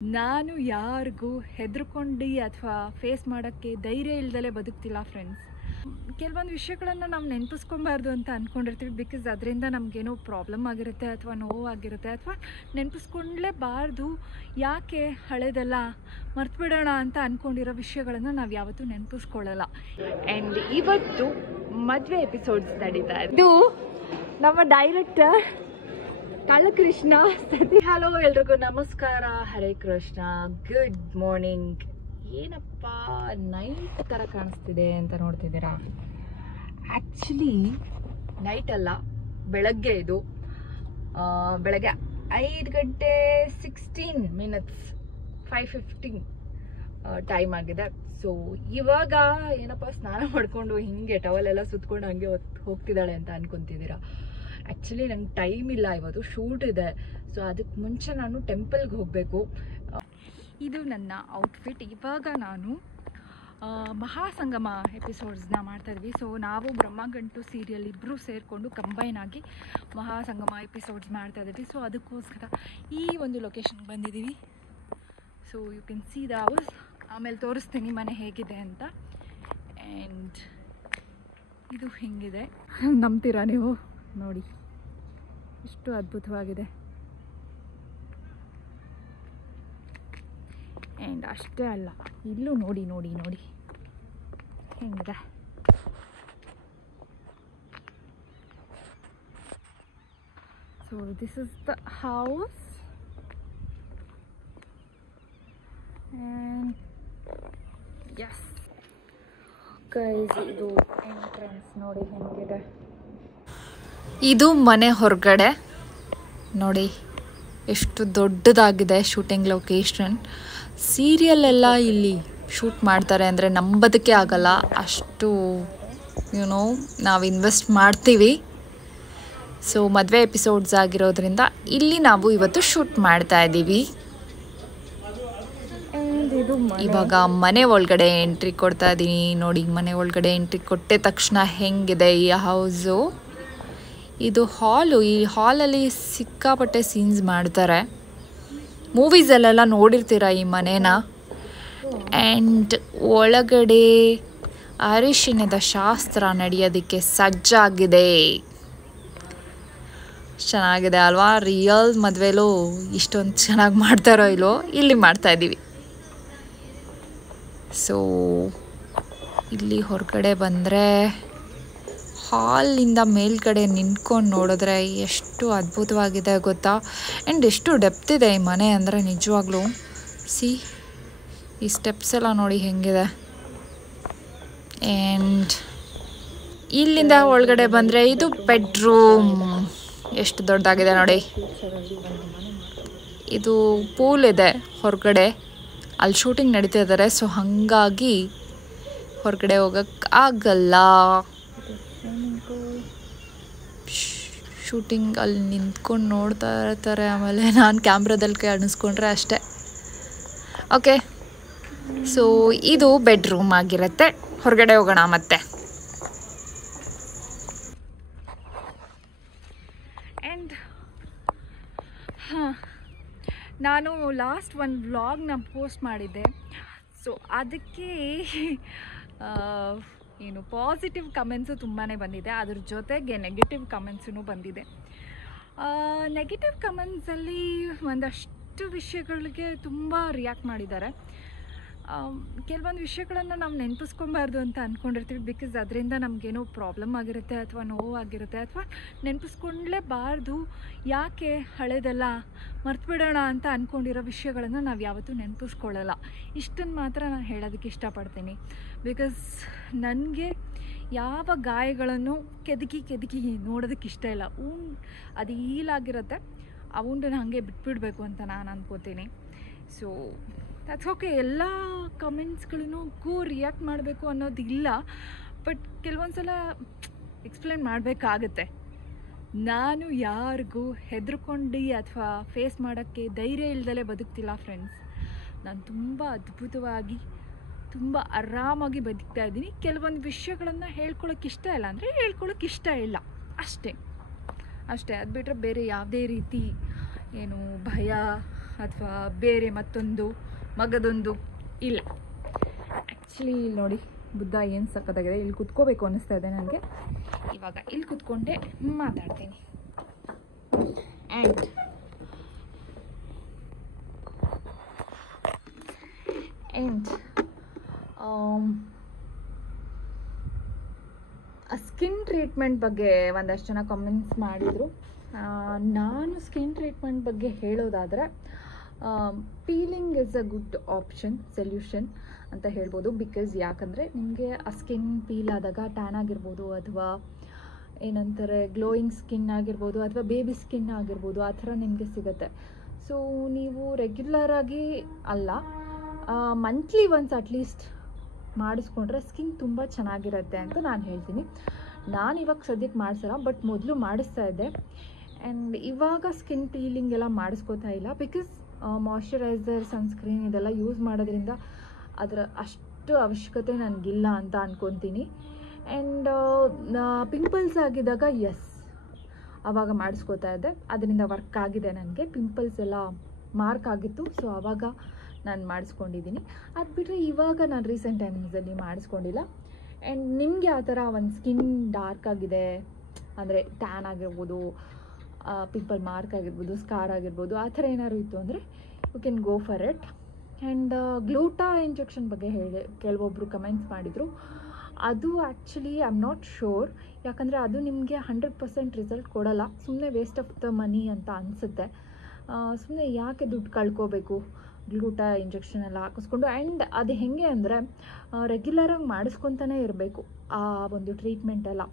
ನಾನು ಯಾರಿಗೂ ಹೆದರ್ಕೊಂಡು ಅಥವಾ ಫೇಸ್ ಮಾಡೋಕ್ಕೆ ಧೈರ್ಯ ಇಲ್ದಲೇ ಬದುಕ್ತಿಲ್ಲ ಫ್ರೆಂಡ್ಸ್. ಕೆಲವೊಂದು ವಿಷಯಗಳನ್ನು ನಾವು ನೆನಪಿಸ್ಕೊಬಾರ್ದು ಅಂತ ಅಂದ್ಕೊಂಡಿರ್ತೀವಿ. ಬಿಕಾಸ್ ಅದರಿಂದ ನಮಗೇನೋ ಪ್ರಾಬ್ಲಮ್ ಆಗಿರುತ್ತೆ ಅಥವಾ ನೋವಾಗಿರುತ್ತೆ ಅಥವಾ ನೆನಪಿಸ್ಕೊಳ್ಳೇಬಾರ್ದು. ಯಾಕೆ ಹಳೆದೆಲ್ಲ ಮರ್ತ್ಬಿಡೋಣ ಅಂತ ಅಂದ್ಕೊಂಡಿರೋ ವಿಷಯಗಳನ್ನು ನಾವು ಯಾವತ್ತೂ ನೆನಪಿಸ್ಕೊಳ್ಳಲ್ಲ. ಆ್ಯಂಡ್ ಇವತ್ತು ಮದುವೆ ಎಪಿಸೋಡ್ಸ್ ನಡೀತಾ ಇದೆ. ಇದು ನಮ್ಮ ಡೈರೆಕ್ಟರ್ ಕೃಷ್ಣ ಸತಿ. ಹಲೋ ಎಲ್ರಿಗೂ ನಮಸ್ಕಾರ, ಹರೇ ಕೃಷ್ಣ, ಗುಡ್ ಮಾರ್ನಿಂಗ್. ಏನಪ್ಪ ನೈಟ್ ಥರ ಕಾಣಿಸ್ತಿದೆ ಅಂತ ನೋಡ್ತಿದ್ದೀರಾ? ಆ್ಯಕ್ಚುಲಿ ನೈಟ್ ಅಲ್ಲ, ಬೆಳಗ್ಗೆ. ಇದು ಬೆಳಗ್ಗೆ 5:16 5:15 ಟೈಮ್ ಆಗಿದೆ. ಸೊ ಇವಾಗ ಏನಪ್ಪ ಸ್ನಾನ ಮಾಡಿಕೊಂಡು ಹಿಂಗೆ ಟವಲೆಲ್ಲ ಸುತ್ಕೊಂಡು ಹಂಗೆ ಹೋಗ್ತಿದ್ದಾಳೆ ಅಂತ ಅನ್ಕೊತಿದ್ದೀರಾ? ಆ್ಯಕ್ಚುಲಿ ನಂಗೆ ಟೈಮ್ ಇಲ್ಲ, ಇವತ್ತು ಶೂಟ್ ಇದೆ. ಸೊ ಅದಕ್ಕೆ ಮುಂಚೆ ನಾನು ಟೆಂಪಲ್ಗೆ ಹೋಗಬೇಕು. ಇದು ನನ್ನ ಔಟ್ಫಿಟ್. ಇವಾಗ ನಾನು ಮಹಾಸಂಗಮ ಎಪಿಸೋಡ್ಸ್ನ ಮಾಡ್ತಾಯಿದ್ವಿ. ಸೊ ನಾವು ಬ್ರಹ್ಮಗಂಟು ಸೀರಿಯಲ್ ಇಬ್ಬರು ಸೇರಿಕೊಂಡು ಕಂಬೈನ್ ಆಗಿ ಮಹಾಸಂಗಮ ಎಪಿಸೋಡ್ಸ್ ಮಾಡ್ತಾಯಿದ್ವಿ. ಸೊ ಅದಕ್ಕೋಸ್ಕರ ಈ ಒಂದು ಲೊಕೇಶನ್ಗೆ ಬಂದಿದ್ದೀವಿ. So you can see the house. ಆಮೇಲೆ ತೋರಿಸ್ತೀನಿ ಮನೆ ಹೇಗಿದೆ ಅಂತ. ಆ್ಯಂಡ್ ಇದು ಹೆಂಗಿದೆ ನಂಬ್ತೀರಾ ನೀವು? ನೋಡಿ ಎಷ್ಟು ಅದ್ಭುತವಾಗಿದೆ. ಆ್ಯಂಡ್ ಅಷ್ಟೇ ಅಲ್ಲ, ಇಲ್ಲೂ ನೋಡಿ ನೋಡಿ ನೋಡಿ ಹೆಂಗಿದೆ. So this is the house. And yes guys, ಇದು ಎಂಟ್ರೆನ್ಸ್ ನೋಡಿ ಹೆಂಗಿದೆ. ಇದು ಮನೆ ಹೊರಗಡೆ ನೋಡಿ ಎಷ್ಟು ದೊಡ್ಡದಾಗಿದೆ ಶೂಟಿಂಗ್ ಲೊಕೇಶನ್. ಸೀರಿಯಲ್ ಎಲ್ಲ ಇಲ್ಲಿ ಶೂಟ್ ಮಾಡ್ತಾರೆ ಅಂದರೆ ನಂಬೋದಕ್ಕೆ ಆಗಲ್ಲ, ಅಷ್ಟು ನಾವು ಇನ್ವೆಸ್ಟ್ ಮಾಡ್ತೀವಿ. ಸೊ ಮದುವೆ ಎಪಿಸೋಡ್ಸ್ ಆಗಿರೋದ್ರಿಂದ ಇಲ್ಲಿ ನಾವು ಇವತ್ತು ಶೂಟ್ ಮಾಡ್ತಾ ಇದ್ದೀವಿ. ಇವಾಗ ಮನೆ ಒಳಗಡೆ ಎಂಟ್ರಿ ಕೊಡ್ತಾ ಇದ್ದೀನಿ. ನೋಡಿ, ಮನೆ ಒಳಗಡೆ ಎಂಟ್ರಿ ಕೊಟ್ಟ ತಕ್ಷಣ ಹೆಂಗಿದೆ ಈ ಹೌಸು. ಇದು ಹಾಲು. ಈ ಹಾಲಲ್ಲಿ ಸಿಕ್ಕಾಪಟ್ಟೆ ಸೀನ್ಸ್ ಮಾಡ್ತಾರೆ. ಮೂವೀಸಲ್ಲೆಲ್ಲ ನೋಡಿರ್ತೀರ ಈ ಮನೇನ. ಆ್ಯಂಡ್ ಒಳಗಡೆ ಅರಿಶಿಣದ ಶಾಸ್ತ್ರ ನಡೆಯೋದಕ್ಕೆ ಸಜ್ಜಾಗಿದೆ. ಚೆನ್ನಾಗಿದೆ ಅಲ್ವಾ? ರಿಯಲ್ ಮದುವೆಲೂ ಇಷ್ಟೊಂದು ಚೆನ್ನಾಗಿ ಮಾಡ್ತಾರೋ ಇಲ್ವೋ, ಇಲ್ಲಿ ಮಾಡ್ತಾಯಿದ್ದೀವಿ. ಸೊ ಇಲ್ಲಿ ಹೊರಗಡೆ ಬಂದರೆ ಹಾಲಿಂದ ಮೇಲ್ಗಡೆ ನಿಂತ್ಕೊಂಡು ನೋಡಿದ್ರೆ ಎಷ್ಟು ಅದ್ಭುತವಾಗಿದೆ ಗೊತ್ತಾ? ಆ್ಯಂಡ್ ಎಷ್ಟು ಡೆಪ್ತ್ ಇದೆ ಈ ಮನೆ ಅಂದರೆ ನಿಜವಾಗ್ಲೂ. ಸಿ, ಈ ಸ್ಟೆಪ್ಸ್ ಎಲ್ಲ ನೋಡಿ ಹೆಂಗಿದೆ. ಆ್ಯಂಡ್ ಇಲ್ಲಿಂದ ಒಳಗಡೆ ಬಂದರೆ ಇದು ಬೆಡ್ರೂಮ್. ಎಷ್ಟು ದೊಡ್ಡದಾಗಿದೆ ನೋಡಿ. ಇದು ಪೂಲ್ ಇದೆ ಹೊರಗಡೆ, ಅಲ್ಲಿ ಶೂಟಿಂಗ್ ನಡೀತಾ ಇದ್ದಾರೆ. ಸೊ ಹಾಗಾಗಿ ಹೊರಗಡೆ ಹೋಗೋಕ್ಕಾಗಲ್ಲ. ಶೂಟಿಂಗ್ ಅಲ್ಲಿ ನಿಂತ್ಕೊಂಡು ನೋಡ್ತಾ ಇರ್ತಾರೆ. ಆಮೇಲೆ ನಾನು ಕ್ಯಾಮ್ರಾದಲ್ಲಿ ಕಾಣಿಸ್ಕೊಂಡ್ರೆ ಅಷ್ಟೇ. ಓಕೆ, ಸೊ ಇದು ಬೆಡ್ರೂಮ್ ಆಗಿರುತ್ತೆ. ಹೊರಗಡೆ ಹೋಗೋಣ ಮತ್ತೆ. ಆ್ಯಂಡ್ ನಾನು ಲಾಸ್ಟ್ ಒಂದು ವ್ಲಾಗ್ನ ಪೋಸ್ಟ್ ಮಾಡಿದ್ದೆ. ಸೊ ಅದಕ್ಕೆ ಪಾಸಿಟಿವ್ ಕಮೆಂಟ್ಸು ತುಂಬಾ ಬಂದಿದೆ. ಅದ್ರ ಜೊತೆಗೆ ನೆಗೆಟಿವ್ ಕಮೆಂಟ್ಸೂ ಬಂದಿದೆ. ನೆಗೆಟಿವ್ ಕಮೆಂಟ್ಸಲ್ಲಿ ಒಂದಷ್ಟು ವಿಷಯಗಳಿಗೆ ತುಂಬ ರಿಯಾಕ್ಟ್ ಮಾಡಿದ್ದಾರೆ. ಕೆಲವೊಂದು ವಿಷಯಗಳನ್ನು ನಾವು ನೆನಪಿಸ್ಕೊಬಾರ್ದು ಅಂತ ಅಂದ್ಕೊಂಡಿರ್ತೀವಿ. ಬಿಕಾಸ್ ಅದರಿಂದ ನಮಗೇನೋ ಪ್ರಾಬ್ಲಮ್ ಆಗಿರುತ್ತೆ ಅಥವಾ ನೋವಾಗಿರುತ್ತೆ ಅಥವಾ ನೆನಪಿಸ್ಕೊಳ್ಳೇಬಾರ್ದು. ಯಾಕೆ ಹಳೆದೆಲ್ಲ ಮರ್ತ್ಬಿಡೋಣ ಅಂತ ಅಂದ್ಕೊಂಡಿರೋ ವಿಷಯಗಳನ್ನು ನಾವು ಯಾವತ್ತೂ ನೆನಪಿಸ್ಕೊಳ್ಳಲ್ಲ. ಇಷ್ಟನ್ನು ಮಾತ್ರ ನಾನು ಹೇಳೋದಕ್ಕೆ ಇಷ್ಟಪಡ್ತೀನಿ. ಬಿಕಾಸ್ ನನಗೆ ಯಾವ ಗಾಯಗಳನ್ನು ಕೆದಕಿ ನೋಡೋದಕ್ಕೆ ಇಷ್ಟ ಇಲ್ಲ. ಅದು ಈಲಾಗಿರುತ್ತೆ, ಆ ಉಂಡನ್ನು ಹಾಗೆ ಬಿಟ್ಬಿಡಬೇಕು ಅಂತ ನಾನು ಅಂದ್ಕೋತೀನಿ. So that's okay. ಎಲ್ಲ ಕಮೆಂಟ್ಸ್ಗಳನ್ನೂ ರಿಯಾಕ್ಟ್ ಮಾಡಬೇಕು ಅನ್ನೋದಿಲ್ಲ. ಬಟ್ ಕೆಲವೊಂದು ಸಲ ಎಕ್ಸ್ಪ್ಲೇನ್ ಮಾಡಬೇಕಾಗತ್ತೆ. ನಾನು ಯಾರಿಗೂ ಹೆದರ್ಕೊಂಡು ಅಥವಾ ಫೇಸ್ ಮಾಡೋಕ್ಕೆ ಧೈರ್ಯ ಇಲ್ದಲೇ ಬದುಕ್ತಿಲ್ಲ ಫ್ರೆಂಡ್ಸ್. ನಾನು ತುಂಬ ಅದ್ಭುತವಾಗಿ ತುಂಬ ಆರಾಮಾಗಿ ಬದುಕ್ತಾ ಇದ್ದೀನಿ. ಕೆಲವೊಂದು ವಿಷಯಗಳನ್ನು ಹೇಳ್ಕೊಳ್ಳೋಕೆ ಇಷ್ಟ ಇಲ್ಲ ಅಂದರೆ ಹೇಳ್ಕೊಳ್ಳೋಕೆ ಇಷ್ಟ ಇಲ್ಲ, ಅಷ್ಟೇ. ಅದು ಬಿಟ್ಟರೆ ಬೇರೆ ಯಾವುದೇ ರೀತಿ ಭಯ ಅಥವಾ ಬೇರೆ ಮತ್ತೊಂದು ಮಗದೊಂದು ಇಲ್ಲ. ಆ್ಯಕ್ಚುಲಿ ಇಲ್ಲಿ ನೋಡಿ ಬುದ್ಧ ಏನು ಸಕ್ಕತ್ತಾಗಿದೆ. ಇಲ್ಲಿ ಕುತ್ಕೋಬೇಕು ಅನ್ನಿಸ್ತಾ ಇದೆ ನನಗೆ. ಇವಾಗ ಇಲ್ಲಿ ಕುತ್ಕೊಂಡೆ ಮಾತಾಡ್ತೀನಿ. ಆ್ಯಂಡ್ ಸ್ಕಿನ್ ಟ್ರೀಟ್ಮೆಂಟ್ ಬಗ್ಗೆ ಒಂದಷ್ಟು ಜನ ಕಮೆಂಟ್ಸ್ ಮಾಡಿದರು. ನಾನು ಸ್ಕಿನ್ ಟ್ರೀಟ್ಮೆಂಟ್ ಬಗ್ಗೆ ಹೇಳೋದಾದರೆ peeling is a good option, solution ಅಂತ ಹೇಳ್ಬೋದು. ಬಿಕಾಸ್ ಯಾಕಂದರೆ ನಿಮಗೆ ಆ ಸ್ಕಿನ್ ಪೀಲ್ ಆದಾಗ ಟ್ಯಾನ್ ಆಗಿರ್ಬೋದು, ಅಥವಾ ಏನಂತಾರೆ ಗ್ಲೋಯಿಂಗ್ ಸ್ಕಿನ್ ಆಗಿರ್ಬೋದು, ಅಥವಾ ಬೇಬಿ ಸ್ಕಿನ್ ಆಗಿರ್ಬೋದು, ಆ ಥರ ನಿಮಗೆ ಸಿಗುತ್ತೆ. ಸೊ ನೀವು ರೆಗ್ಯುಲರಾಗಿ ಅಲ್ಲ, ಮಂತ್ಲಿ ಒನ್ಸ್ ಅಟ್ಲೀಸ್ಟ್ ಮಾಡಿಸ್ಕೊಂಡ್ರೆ ಸ್ಕಿನ್ ತುಂಬ ಚೆನ್ನಾಗಿರುತ್ತೆ ಅಂತ ನಾನು ಹೇಳ್ತೀನಿ. ನಾನು ಇವಾಗ ಸದ್ಯಕ್ಕೆ ಮಾಡಿಸಲ್ಲ, ಬಟ್ ಮೊದಲು ಮಾಡಿಸ್ತಾ ಇದ್ದೆ. ಆ್ಯಂಡ್ ಇವಾಗ ಸ್ಕಿನ್ ಪೀಲಿಂಗ್ ಎಲ್ಲ ಮಾಡಿಸ್ಕೋತಾ ಇಲ್ಲ. ಬಿಕಾಸ್ ಮಾಯ್ಶ್ಚರೈಸರ್, ಸನ್ಸ್ಕ್ರೀನ್ ಇದೆಲ್ಲ ಯೂಸ್ ಮಾಡೋದ್ರಿಂದ ಅದರ ಅಷ್ಟು ಅವಶ್ಯಕತೆ ನನಗಿಲ್ಲ ಅಂತ ಅಂದ್ಕೊತೀನಿ. ಆ್ಯಂಡ್ ಪಿಂಪಲ್ಸ್ ಆಗಿದ್ದಾಗ ಆವಾಗ ಮಾಡಿಸ್ಕೋತಾ ಇದ್ದೆ. ಅದರಿಂದ ವರ್ಕ್ ಆಗಿದೆ ನನಗೆ. ಪಿಂಪಲ್ಸ್ ಎಲ್ಲ ಮಾರ್ಕ್ ಆಗಿತ್ತು, ಸೊ ಆವಾಗ ನಾನು ಮಾಡಿಸ್ಕೊಂಡಿದ್ದೀನಿ. ಅದು ಬಿಟ್ಟರೆ ಇವಾಗ ನಾನು ರೀಸೆಂಟ್ ಟೈಮ್ಸಲ್ಲಿ ಮಾಡಿಸ್ಕೊಂಡಿಲ್ಲ. ಆ್ಯಂಡ್ ನಿಮಗೆ ಆ ಥರ ಒಂದು ಸ್ಕಿನ್ ಡಾರ್ಕ್ ಆಗಿದೆ ಅಂದರೆ ಟ್ಯಾನ್ ಆಗಿರ್ಬೋದು, ಪಿಂಪಲ್ ಮಾರ್ಕ್ ಆಗಿರ್ಬೋದು, ಸ್ಕಾರ್ ಆಗಿರ್ಬೋದು, ಆ ಥರ ಏನಾದ್ರು ಇತ್ತು ಅಂದರೆ you can go for it. And gluta injection ಬಗ್ಗೆ ಕೆಲವೊಬ್ಬರು ಕಮೆಂಟ್ಸ್ ಮಾಡಿದರು. ಅದು actually I am not sure, ಯಾಕಂದರೆ ಅದು ನಿಮಗೆ 100% ರಿಸಲ್ಟ್ ಕೊಡೋಲ್ಲ. ಸುಮ್ಮನೆ ವೇಸ್ಟ್ ಆಫ್ ದ ಮನಿ ಅಂತ ಅನಿಸುತ್ತೆ. ಸುಮ್ಮನೆ ಯಾಕೆ ದುಡ್ಡು ಕಳ್ಕೋಬೇಕು ಗ್ಲೂಟಾ ಇಂಜೆಕ್ಷನ್ ಎಲ್ಲ ಹಾಕಿಸ್ಕೊಂಡು. ಆ್ಯಂಡ್ ಅದು ಹೇಗೆ ಅಂದರೆ ರೆಗ್ಯುಲರಾಗಿ ಮಾಡಿಸ್ಕೊತಾನೆ ಇರಬೇಕು ಆ ಒಂದು ಟ್ರೀಟ್ಮೆಂಟ್ ಎಲ್ಲ.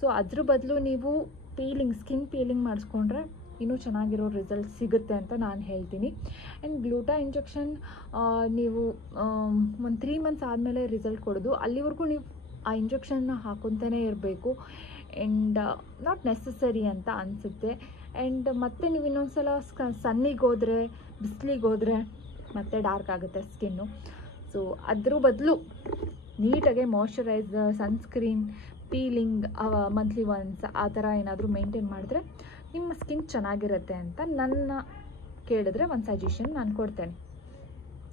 ಸೊ ಅದ್ರ ಬದಲು ನೀವು ಸ್ಕಿನ್ ಪೀಲಿಂಗ್ ಮಾಡಿಸ್ಕೊಂಡ್ರೆ ಇನ್ನೂ ಚೆನ್ನಾಗಿರೋ ರಿಸಲ್ಟ್ ಸಿಗುತ್ತೆ ಅಂತ ನಾನು ಹೇಳ್ತೀನಿ. ಆ್ಯಂಡ್ ಗ್ಲೂಟಾ ಇಂಜೆಕ್ಷನ್ ನೀವು ಒಂದು 3 ಮಂತ್ಸ್ ಆದಮೇಲೆ ರಿಸಲ್ಟ್ ಕೊಡೋದು. ಅಲ್ಲಿವರೆಗೂ ನೀವು ಆ ಇಂಜೆಕ್ಷನ್ನ ಹಾಕೊತಾನೆ ಇರಬೇಕು. ಆ್ಯಂಡ್ ನಾಟ್ ನೆಸಸರಿ ಅಂತ ಅನಿಸುತ್ತೆ. ಆ್ಯಂಡ್ ಮತ್ತೆ ನೀವು ಇನ್ನೊಂದು ಸಲ ಸನ್ನಿಗೆ ಹೋದರೆ, ಬಿಸಿಲಿಗೆ ಹೋದರೆ ಮತ್ತೆ ಡಾರ್ಕ್ ಆಗುತ್ತೆ ಸ್ಕಿನ್ನು. ಸೊ ಅದ್ರ ಬದಲು ನೀಟಾಗೆ moisturiser, sunscreen, peeling monthly once ಆ ಥರ ಏನಾದರೂ ಮೇಂಟೈನ್ ಮಾಡಿದ್ರೆ ನಿಮ್ಮ ಸ್ಕಿನ್ ಚೆನ್ನಾಗಿರುತ್ತೆ ಅಂತ ನನ್ನ ಕೇಳಿದ್ರೆ ಒಂದು ಸಜೆಷನ್ ನಾನು ಕೊಡ್ತೇನೆ.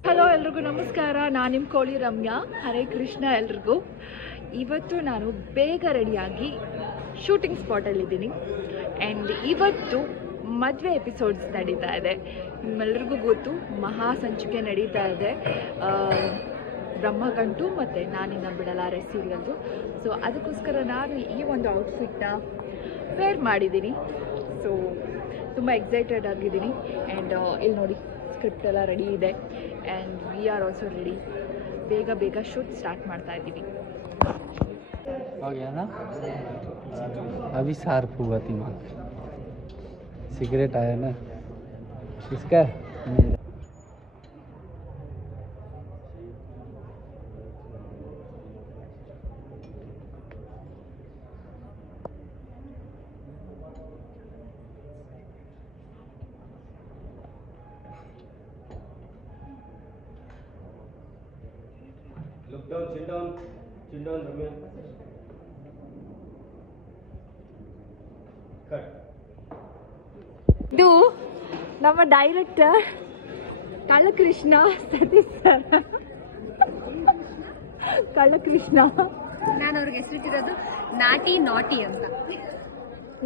ಹಲೋ ಎಲ್ರಿಗೂ ನಮಸ್ಕಾರ. ನಾನು ನಿಮ್ಮ ಕೋಳಿ ರಮ್ಯಾ. ಹರೇ ಕೃಷ್ಣ ಎಲ್ರಿಗೂ. ಇವತ್ತು ನಾನು ಬೇಗ ರೆಡಿಯಾಗಿ ಶೂಟಿಂಗ್ ಸ್ಪಾಟಲ್ಲಿದ್ದೀನಿ. ಆ್ಯಂಡ್ ಇವತ್ತು ಮದುವೆ ಎಪಿಸೋಡ್ಸ್ ನಡೀತಾ ಇದೆ. ನಿಮ್ಮೆಲ್ರಿಗೂ ಗೊತ್ತು, ಮಹಾ ಸಂಚಿಕೆ ನಡೀತಾ ಇದೆ ಬ್ರಹ್ಮಗಂಟು ಮತ್ತು ನಾನಿನ್ನ ಬಿಡಲಾರೆ ಸೀರಿಯಲ್ದು. ಸೊ ಅದಕ್ಕೋಸ್ಕರ ನಾನು ಈ ಒಂದು ಔಟ್ಫಿಟ್ನ ವೇರ್ ಮಾಡಿದ್ದೀನಿ. ಸೊ ತುಂಬ ಎಕ್ಸೈಟೆಡ್ ಆಗಿದ್ದೀನಿ. ಆ್ಯಂಡ್ ಇಲ್ಲಿ ನೋಡಿ ಸ್ಕ್ರಿಪ್ಟ್ ಎಲ್ಲ ರೆಡಿ ಇದೆ. And we are also ready. ಬೇಗ ಶೂಟ್ ಸ್ಟಾರ್ಟ್ ಮಾಡ್ತಾ ಇದ್ದೀವಿ. हो गया ना, अभी शार्प हुआ दिमाग. सिगरेट आया ना, किसका? मेरा. Look down, chin down, Ramya. Cut. ಇದು ನಮ್ಮ ಡೈರೆಕ್ಟರ್ ಕಳ್ಳಕೃಷ್ಣ ಸತೀಶ್ ಸರ್. ಕಳ್ಳಕೃಷ್ಣ, ನಾನು ಅವ್ರಿಗೆ ಹೆಸರಿಟ್ಟಿರೋದು ನಾಟಿ ನಾಟಿ ಅಂತ.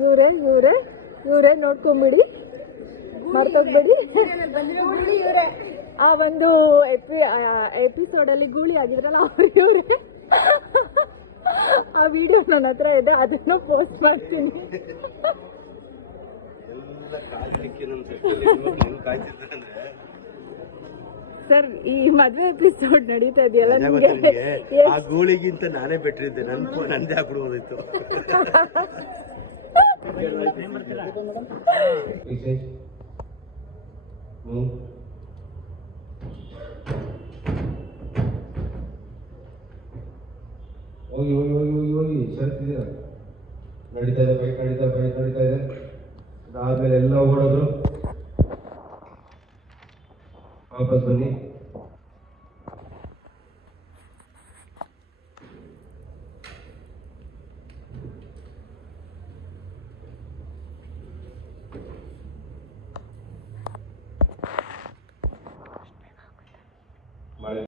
ಇವರೇ ನೋಡ್ಕೊಂಬಿಡಿ, ಮರ್ತೋಗ್ಬೇಡಿ. ಆ ಒಂದು ಎಪಿಸೋಡಲ್ಲಿ ಗೂಳಿ ಆಗಿದ್ರಲ್ಲ ಇವರೇ. ಆ ವಿಡಿಯೋ ನನ್ನ ಹತ್ರ ಇದೆ, ಅದನ್ನು ಪೋಸ್ಟ್ ಮಾಡ್ತೀನಿ. ಸರ್, ಈ ಮದುವೆ ಎಪಿಸೋಡ್ ನಡೀತಾ ಇದೆಯಲ್ಲ, ನಿಮಗೆ ಆ ಗೂಳಿಗಿಂತ ನಾನೇ ಬೆಟ್ರಿದ್ದೆ. ನಂದೇ ಹಾಕ್ಬಿಡ್ಬೋದಿತ್ತು. ಹೋಗಿ ಹೋಗಿ ಹೋಗಿ ಹೋಗಿ ಹೋಗಿ ಸೇರ್ತಿದ್ದೀರ. ನಡೀತಾ ಇದೆ ಬೈಕ್ ನಡೀತಾ ಇದೆ. ಅದಾದ್ಮೇಲೆ ಎಲ್ಲ ಓಡೋದ್ರು. ವಾಪಸ್ ಬನ್ನಿ. ಬಾಳೆ